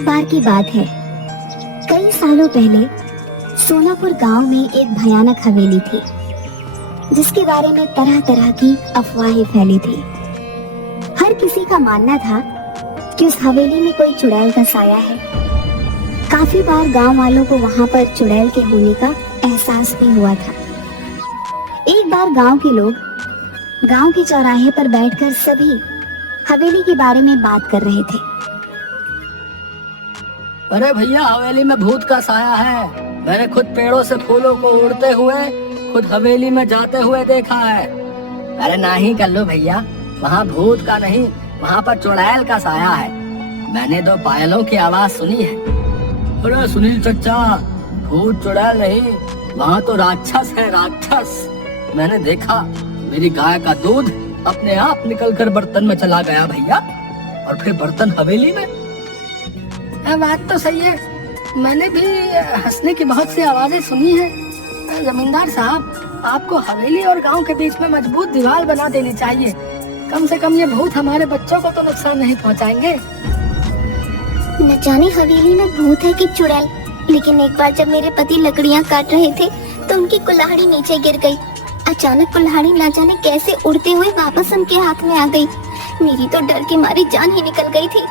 एक बार की बात है, कई सालों पहले सोनापुर गांव में एक भयानक हवेली थी, जिसके बारे में तरह तरह की अफवाहें फैली थी। हर किसी का मानना था कि उस हवेली में कोई चुड़ैल का साया है। काफी बार गांव वालों को वहां पर चुड़ैल के होने का एहसास भी हुआ था। एक बार गांव के लोग गांव के चौराहे पर बैठकर सभी हवेली के बारे में बात कर रहे थे। अरे भैया, हवेली में भूत का साया है। मैंने खुद पेड़ों से फूलों को उड़ते हुए खुद हवेली में जाते हुए देखा है। अरे नहीं कर लो भैया, वहाँ भूत का नहीं, वहाँ पर चुड़ैल का साया है। मैंने 2 पायलों की आवाज सुनी है। अरे सुनील चचा, भूत चुड़ैल नहीं, वहाँ तो राक्षस है, राक्षस। मैंने देखा, मेरी गाय का दूध अपने आप निकलकर बर्तन में चला गया भैया, और फिर बर्तन हवेली में। बात तो सही है, मैंने भी हंसने की बहुत सी आवाजें सुनी है। जमींदार साहब, आपको हवेली और गांव के बीच में मजबूत दीवार बना देनी चाहिए। कम से कम ये भूत हमारे बच्चों को तो नुकसान नहीं पहुंचाएंगे। न जाने हवेली में भूत है कि चुड़ैल, लेकिन एक बार जब मेरे पति लकड़ियां काट रहे थे तो उनकी कुल्हाड़ी नीचे गिर गई। अचानक कुल्हाड़ी न जाने कैसे उड़ते हुए वापस उनके हाथ में आ गई। मेरी तो डर के मारे जान ही निकल गई थी।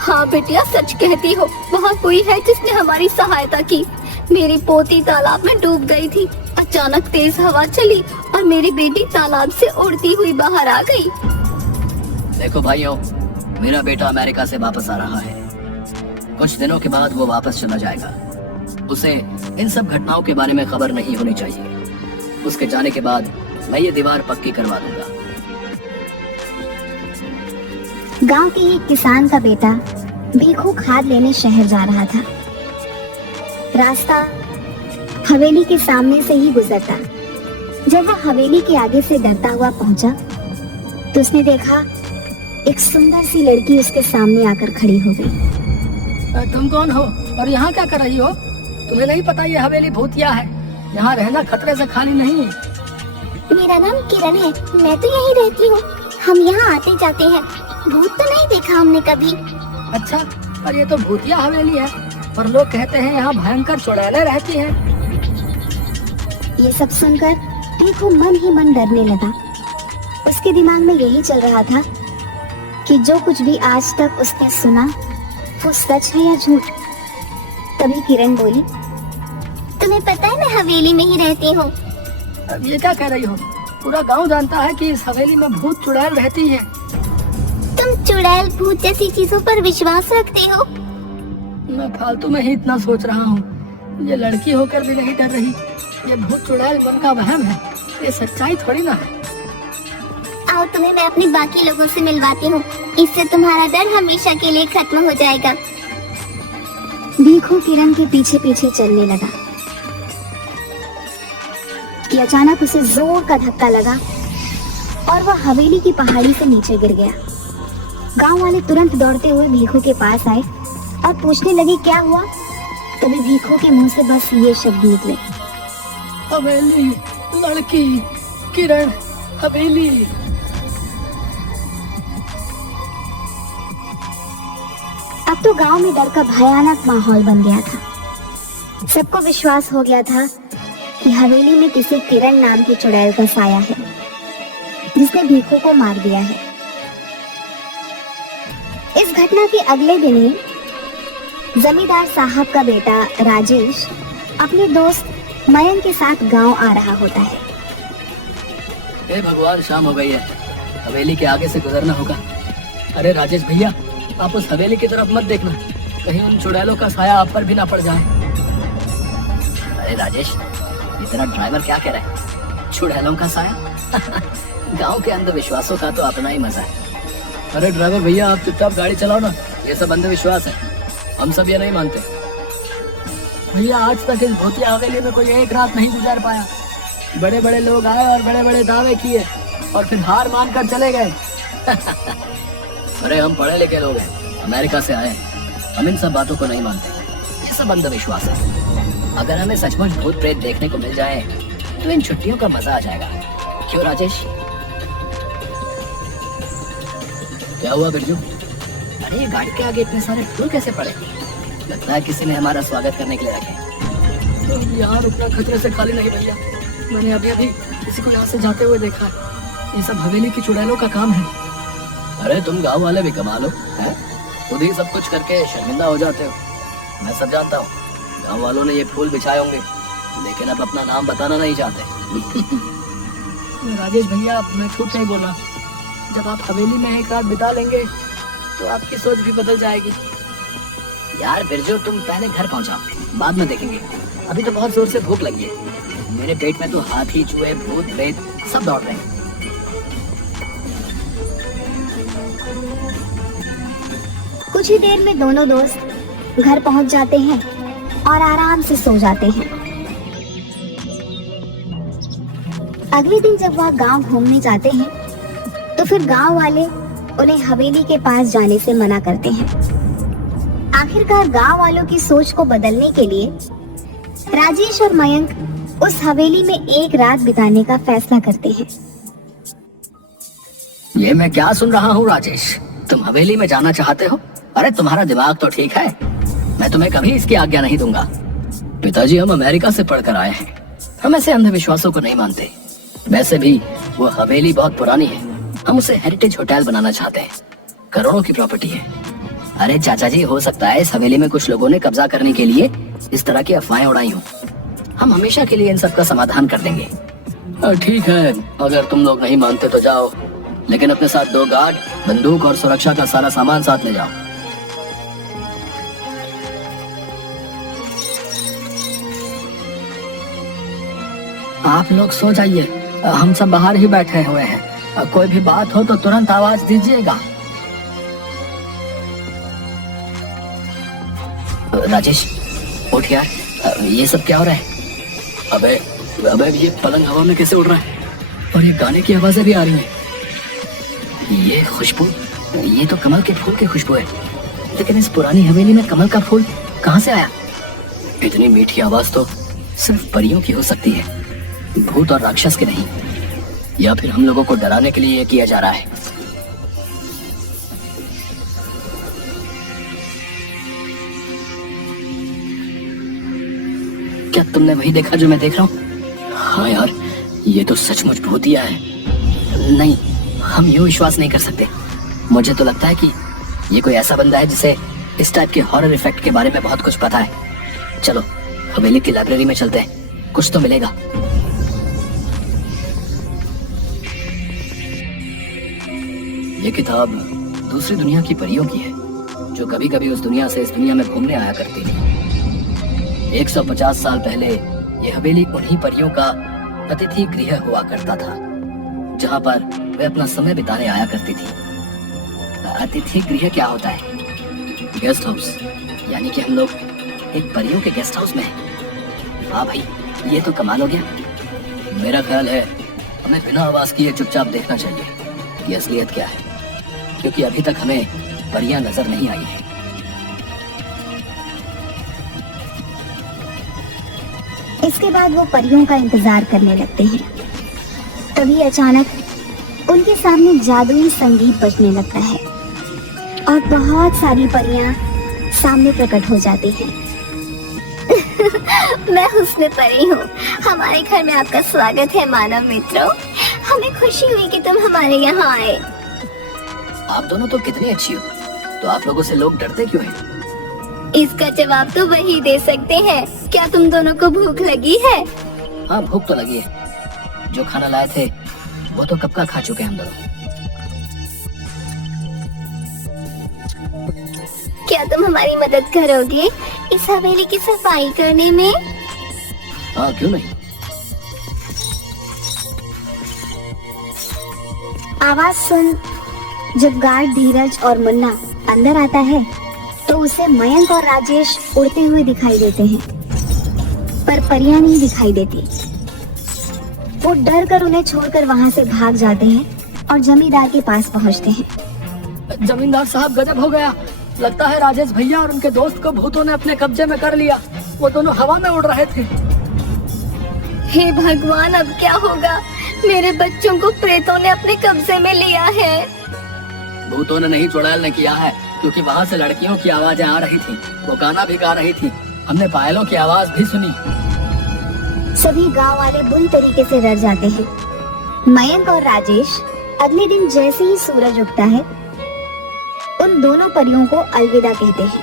हाँ बेटिया, सच कहती हो, वहाँ कोई है जिसने हमारी सहायता की। मेरी पोती तालाब में डूब गई थी। अचानक तेज हवा चली और मेरी बेटी तालाब से उड़ती हुई बाहर आ गई। देखो भाइयों, मेरा बेटा अमेरिका से वापस आ रहा है। कुछ दिनों के बाद वो वापस चला जाएगा। उसे इन सब घटनाओं के बारे में खबर नहीं होनी चाहिए। उसके जाने के बाद मैं ये दीवार पक्की करवा दूंगा। गांव के एक किसान का बेटा भीखू खाद लेने शहर जा रहा था। रास्ता हवेली के सामने से ही गुजरता। जब वह हवेली के आगे से डरता हुआ पहुंचा तो उसने देखा एक सुंदर सी लड़की उसके सामने आकर खड़ी हो गई। तुम कौन हो और यहाँ क्या कर रही हो? तुम्हें नहीं पता ये हवेली भूतिया है, यहाँ रहना खतरे से खाली नहीं। मेरा नाम किरण है, मैं तो यहीं रहती हूँ। हम यहाँ आते जाते हैं, भूत तो नहीं देखा हमने कभी। अच्छा, पर ये तो भूतिया हवेली है, पर लोग कहते हैं यहाँ भयंकर चुड़ैलें रहती हैं। ये सब सुनकर भीखू मन ही मन डरने लगा। उसके दिमाग में यही चल रहा था कि जो कुछ भी आज तक उसने सुना वो सच है या झूठ। तभी किरण बोली, तुम्हें पता है मैं हवेली में ही रहती हूँ। अब ये क्या कह रही हो? पूरा गांव जानता है कि इस हवेली में भूत चुड़ैल रहती है। तुम चुड़ैल भूत जैसी चीजों पर विश्वास रखते हो? मैं फालतू में ही इतना सोच रहा हूँ। ये लड़की होकर भी नहीं डर रही। ये भूत चुड़ैल मन का वहम है, ये सच्चाई थोड़ी ना है। आओ तुम्हें मैं अपने बाकी लोगों से मिलवाती हूँ, इससे तुम्हारा डर हमेशा के लिए खत्म हो जाएगा। भीखू किरण के पीछे पीछे चलने लगा कि अचानक उसे जोर का धक्का लगा और वह हवेली की पहाड़ी से नीचे गिर गया। गांव वाले तुरंत दौड़ते हुए भीखू के पास आए और पूछने लगे क्या हुआ। तभी भीखू के मुंह से बस ये शब्द निकले, हवेली, लड़की, किरण, हवेली। अब तो गांव में डर का भयानक माहौल बन गया था। सबको विश्वास हो गया था कि हवेली में किसी किरण नाम की चुड़ैल का साया है, जिसने भीखू को मार दिया है। इस घटना के अगले दिन ही जमींदार साहब का बेटा राजेश अपने दोस्त मयंक के साथ गांव आ रहा होता है। हे भगवान, शाम हो गई है, हवेली के आगे से गुजरना होगा। अरे राजेश भैया, आप उस हवेली की तरफ मत देखना, कहीं उन चुड़ैलों का साया आप पर भी ना पड़ जाए। अरे राजेश, ये तेरा ड्राइवर क्या कह रहा है? चुड़ैलों का साया? गांव के अंधविश्वासों का तो अपना ही मजा है। अरे ड्राइवर भैया, आप चुपचाप गाड़ी चलाओ ना, ये सब अंधविश्वास है, हम सब ये नहीं मानते। भैया, आज तक इस भूतिया हवेली में कोई एक रात नहीं गुजार पाया। बड़े बड़े लोग आए और बड़े बड़े दावे किए और फिर हार मानकर चले गए। अरे हम पढ़े लिखे लोग हैं, अमेरिका से आए, हम इन सब बातों को नहीं मानते। ये सब अंधविश्वास है। अगर हमें सचमुच भूत प्रेत देखने को मिल जाए तो इन छुट्टियों का मजा आ जाएगा। क्यों राजेश? क्या हुआ बिरजू? अरे ये गाड़ी के आगे इतने सारे फूल कैसे पड़े? लगता है किसी ने हमारा स्वागत करने के लिए रखे। तो यार उतना खतरे से खाली नहीं भैया, मैंने अभी अभी किसी को यहाँ से जाते हुए देखा है। ये सब हवेली की चुड़ैलों का काम है। अरे तुम गांव वाले भी कमाल हो, हैं? खुद ही सब कुछ करके शर्मिंदा हो जाते हो। मैं सब जानता हूँ, गांव वालों ने ये फूल बिछाए होंगे, लेकिन अब अपना नाम बताना नहीं चाहते। राजेश भैया मैं झूठ नहीं बोल रहा, जब आप हवेली में एक रात बिता लेंगे तो आपकी सोच भी बदल जाएगी। यार बिरजू तुम पहले घर पहुंचाओ, बाद में देखेंगे। अभी तो बहुत जोर से भूख लगी है। मेरे पेट में तो हाथी चूहे भूत प्रेत सब दौड़ रहे हैं। कुछ ही देर में दोनों दोस्त घर पहुंच जाते हैं और आराम से सो जाते हैं। अगले दिन जब वह गांव घूमने जाते हैं तो फिर गांव वाले उन्हें हवेली के पास जाने से मना करते हैं। आखिरकार गांव वालों की सोच को बदलने के लिए राजेश और मयंक उस हवेली में एक रात बिताने का फैसला करते हैं। ये मैं क्या सुन रहा हूँ राजेश, तुम हवेली में जाना चाहते हो? अरे तुम्हारा दिमाग तो ठीक है, मैं तुम्हें कभी इसकी आज्ञा नहीं दूंगा। पिताजी हम अमेरिका से पढ़कर आए हैं, हम ऐसे अंधविश्वासों को नहीं मानते। वैसे भी वो हवेली बहुत पुरानी है, हम उसे हेरिटेज होटल बनाना चाहते हैं, करोड़ों की प्रॉपर्टी है। अरे चाचा जी हो सकता है इस हवेली में कुछ लोगों ने कब्जा करने के लिए इस तरह की अफवाहें उड़ाई हो, हम हमेशा के लिए इन सब का समाधान कर देंगे। ठीक है, अगर तुम लोग नहीं मानते तो जाओ, लेकिन अपने साथ 2 गार्ड, बंदूक और सुरक्षा का सारा सामान साथ ले जाओ। आप लोग सो जाइए, हम सब बाहर ही बैठे हुए हैं, कोई भी बात हो तो तुरंत आवाज दीजिएगा। राजेश उठ यार, ये सब क्या हो रहा है? अबे अबे ये पलंग हवा में कैसे उड़ रहा है और ये गाने की आवाजें भी आ रही हैं। ये खुशबू, ये तो कमल के फूल की खुशबू है, लेकिन इस पुरानी हवेली में कमल का फूल कहाँ से आया? इतनी मीठी आवाज तो सिर्फ परियों की हो सकती है, भूत और राक्षस के नहीं। या फिर हम लोगों को डराने के लिए ये किया जा रहा है। क्या तुमने वही देखा जो मैं देख रहा हूँ? हाँ यार, ये तो सचमुच भूतिया है। नहीं, हम यूं विश्वास नहीं कर सकते। मुझे तो लगता है कि ये कोई ऐसा बंदा है जिसे इस टाइप के हॉरर इफेक्ट के बारे में बहुत कुछ पता है। चलो हवेली की लाइब्रेरी में चलते हैं, कुछ तो मिलेगा। ये किताब दूसरी दुनिया की परियों की है, जो कभी कभी उस दुनिया से इस दुनिया में घूमने आया करती थी। 150 साल पहले ये हवेली उन्हीं परियों का अतिथि गृह हुआ करता था, जहाँ पर वे अपना समय बिताने आया करती थी। अतिथि गृह क्या होता है? गेस्ट हाउस, यानी कि हम लोग एक परियों के गेस्ट हाउस में हैं। हाँ भाई, ये तो कमाल हो गया। मेरा ख्याल है हमें बिना आवाज किए चुपचाप देखना चाहिए कि असलियत क्या है, क्योंकि अभी तक हमें परियां नजर नहीं आई है। इसके बाद वो परियों का इंतजार करने लगते हैं। तभी अचानक उनके सामने जादुई संगीत बजने लगता है और बहुत सारी परियां सामने प्रकट हो जाती हैं। मैं हुस्न परी हूँ, हमारे घर में आपका स्वागत है मानव मित्रों। हमें खुशी हुई कि तुम हमारे यहाँ आए। आप दोनों तो कितनी अच्छी हो, तो आप लोगों से लोग डरते क्यों हैं? इसका जवाब तो वही दे सकते हैं। क्या तुम दोनों को भूख लगी है? हाँ भूख तो लगी है, जो खाना लाए थे वो तो कब का खा चुके हैं हम दोनों। क्या तुम हमारी मदद करोगे इस हवेली की सफाई करने में? हाँ क्यों नहीं। आवाज सुन जब गार्ड धीरज और मुन्ना अंदर आता है तो उसे मयंक और राजेश उड़ते हुए दिखाई देते हैं, पर परियां नहीं दिखाई देती। वो डर कर उन्हें छोड़कर वहाँ से भाग जाते हैं और जमींदार के पास पहुँचते हैं। जमींदार साहब गजब हो गया, लगता है राजेश भैया और उनके दोस्त को भूतों ने अपने कब्जे में कर लिया। वो दोनों हवा में उड़ रहे थे। हे भगवान, अब क्या होगा? मेरे बच्चों को प्रेतों ने अपने कब्जे में लिया है। भूतों ने नहीं, चुड़ैल ने किया है। क्योंकि वहाँ से लड़कियों की आवाजें आ रही थी, वो गाना भी गा रही थी। हमने पायलों की आवाज भी सुनी। सभी गांव वाले बुरी तरीके से डर जाते हैं। मयंक और राजेश अगले दिन जैसे ही सूरज उगता है उन दोनों परियों को अलविदा कहते हैं।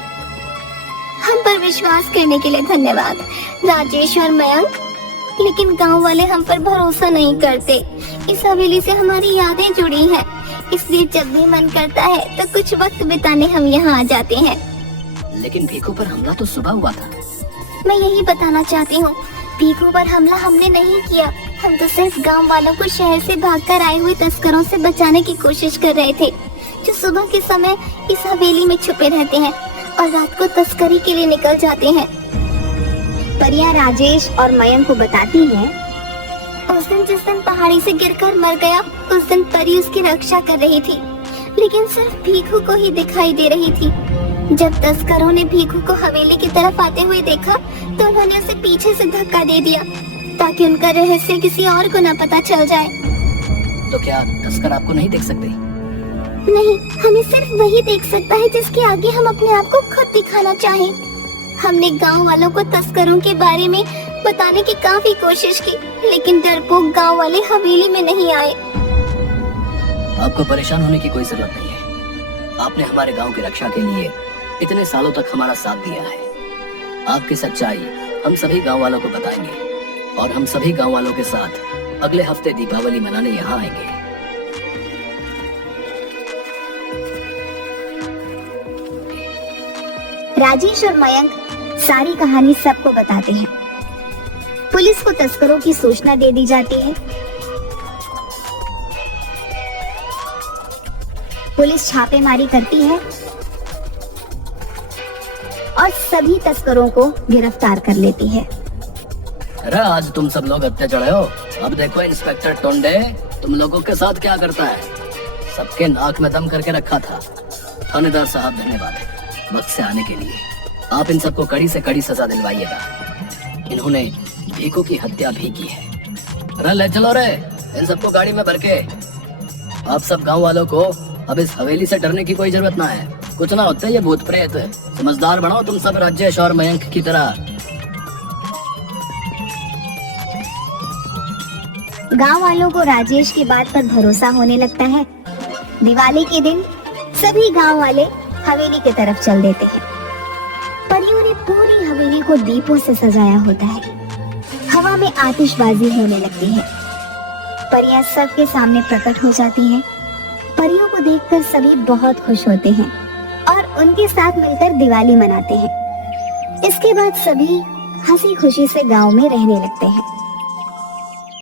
हम पर विश्वास करने के लिए धन्यवाद राजेश और मयंक, लेकिन गांव वाले हम पर भरोसा नहीं करते। इस हवेली से हमारी यादें जुड़ी हैं, इसलिए जब भी मन करता है तो कुछ वक्त बिताने हम यहाँ आ जाते हैं। लेकिन भीखू पर हमला तो सुबह हुआ था। मैं यही बताना चाहती हूँ, भीखू पर हमला हमने नहीं किया। हम तो सिर्फ गांव वालों को शहर से भागकर आए हुए तस्करों से बचाने की कोशिश कर रहे थे, जो सुबह के समय इस हवेली में छुपे रहते हैं और रात को तस्करी के लिए निकल जाते हैं। परियां राजेश और मयंक को बताती हैं, उस दिन जिस दिन पहाड़ी से गिरकर मर गया, उस दिन परी उसकी रक्षा कर रही थी, लेकिन सिर्फ भीखू को ही दिखाई दे रही थी। जब तस्करों ने भीखू को हवेली की तरफ आते हुए देखा तो उन्होंने उसे पीछे से धक्का दे दिया ताकि उनका रहस्य किसी और को न पता चल जाए। तो क्या तस्कर आपको नहीं देख सकते? नहीं, हमें सिर्फ वही देख सकता है जिसके आगे हम अपने आप को खुद दिखाना चाहें। हमने गांव वालों को तस्करों के बारे में बताने की काफी कोशिश की, लेकिन डरपोक गांव वाले हवेली में नहीं आए। आपको परेशान होने की कोई जरूरत नहीं है। आपने हमारे गांव की रक्षा के लिए इतने सालों तक हमारा साथ दिया है। आपकी सच्चाई हम सभी गांव वालों को बताएंगे और हम सभी गांव वालों के साथ अगले हफ्ते दीपावली मनाने यहाँ आएंगे। राजेश और मयंक सारी कहानी सबको बताते हैं। पुलिस को तस्करों की सूचना दे दी जाती है। पुलिस छापेमारी करती है और सभी तस्करों को गिरफ्तार कर लेती है। अरे आज तुम सब लोग हत्या चढ़े हो। अब देखो इंस्पेक्टर टोंडे तुम लोगों के साथ क्या करता है। सबके नाक में दम करके रखा था। थानेदार साहब धन्यवाद वक्त से आने के लिए। आप इन सबको कड़ी से कड़ी सजा दिलवाइएगा। इन्होंने भीखू की हत्या भी की है। अरे ले चलो रे इन सबको गाड़ी में भर के। आप सब गांव वालों को अब इस हवेली से डरने की कोई जरूरत ना है। कुछ ना होते ये भूत प्रेत। समझदार बनाओ तुम सब राजेश और मयंक की तरह। गांव वालों को राजेश की बात पर भरोसा होने लगता है। दिवाली के दिन सभी गांव वाले हवेली की तरफ चल देते हैं। परियों ने पूरी हवेली को दीपों से सजाया होता है। हवा में आतिशबाजी होने लगती है। परियां सबके सामने प्रकट हो जाती हैं। परियों को देखकर सभी बहुत खुश होते हैं और उनके साथ मिलकर दिवाली मनाते हैं। इसके बाद सभी हंसी खुशी से गांव में रहने लगते हैं।